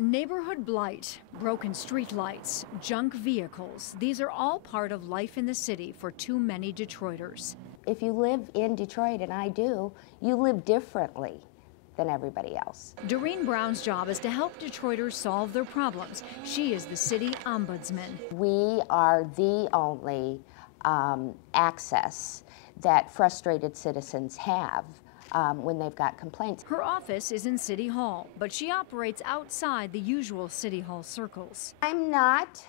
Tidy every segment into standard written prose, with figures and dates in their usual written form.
Neighborhood blight, broken streetlights, junk vehicles, these are all part of life in the city for too many Detroiters. If you live in Detroit, and I do, you live differently than everybody else. Doreen Brown's job is to help Detroiters solve their problems. She is the city ombudsman. We are the only access that frustrated citizens have when they've got complaints. Her office is in City Hall, but she operates outside the usual City Hall circles. I'm not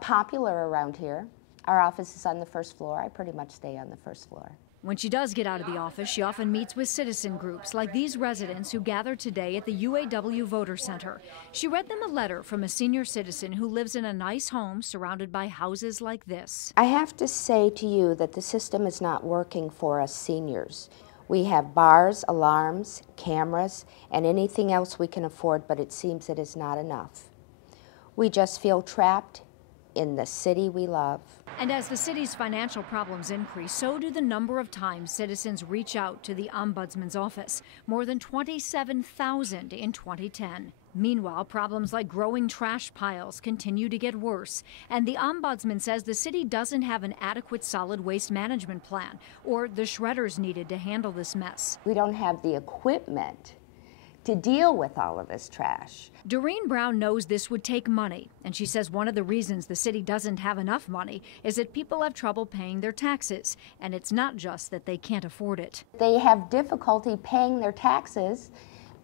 popular around here. Our office is on the first floor. I pretty much stay on the first floor. When she does get out of the office, she often meets with citizen groups like these residents who gathered today at the UAW Voter Center. She read them a letter from a senior citizen who lives in a nice home surrounded by houses like this. I have to say to you that the system is not working for us seniors. We have bars, alarms, cameras, and anything else we can afford, but it seems it is not enough. We just feel trapped in the city we love. And as the city's financial problems increase, so do the number of times citizens reach out to the Ombudsman's office, more than 27,000 in 2010. Meanwhile, problems like growing trash piles continue to get worse, and the Ombudsman says the city doesn't have an adequate solid waste management plan or the shredders needed to handle this mess. We don't have the equipment to deal with all of this trash. Doreen Brown knows this would take money, and she says one of the reasons the city doesn't have enough money is that people have trouble paying their taxes, and it's not just that they can't afford it. They have difficulty paying their taxes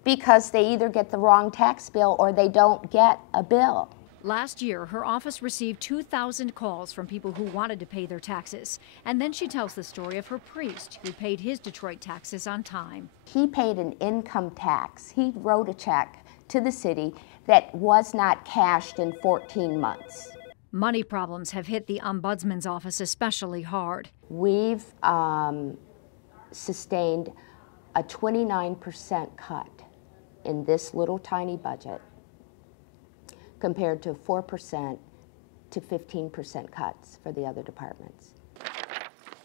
because they either get the wrong tax bill or they don't get a bill. Last year, her office received 2,000 calls from people who wanted to pay their taxes. And then she tells the story of her priest who paid his Detroit taxes on time. He paid an income tax. He wrote a check to the city that was not cashed in 14 months. Money problems have hit the Ombudsman's office especially hard. We've sustained a 29% cut in this little tiny budget, compared to 4% to 15% cuts for the other departments.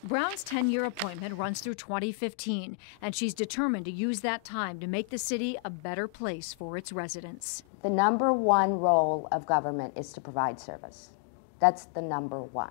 Brown's 10-year appointment runs through 2015, and she's determined to use that time to make the city a better place for its residents. The #1 role of government is to provide service. That's the #1.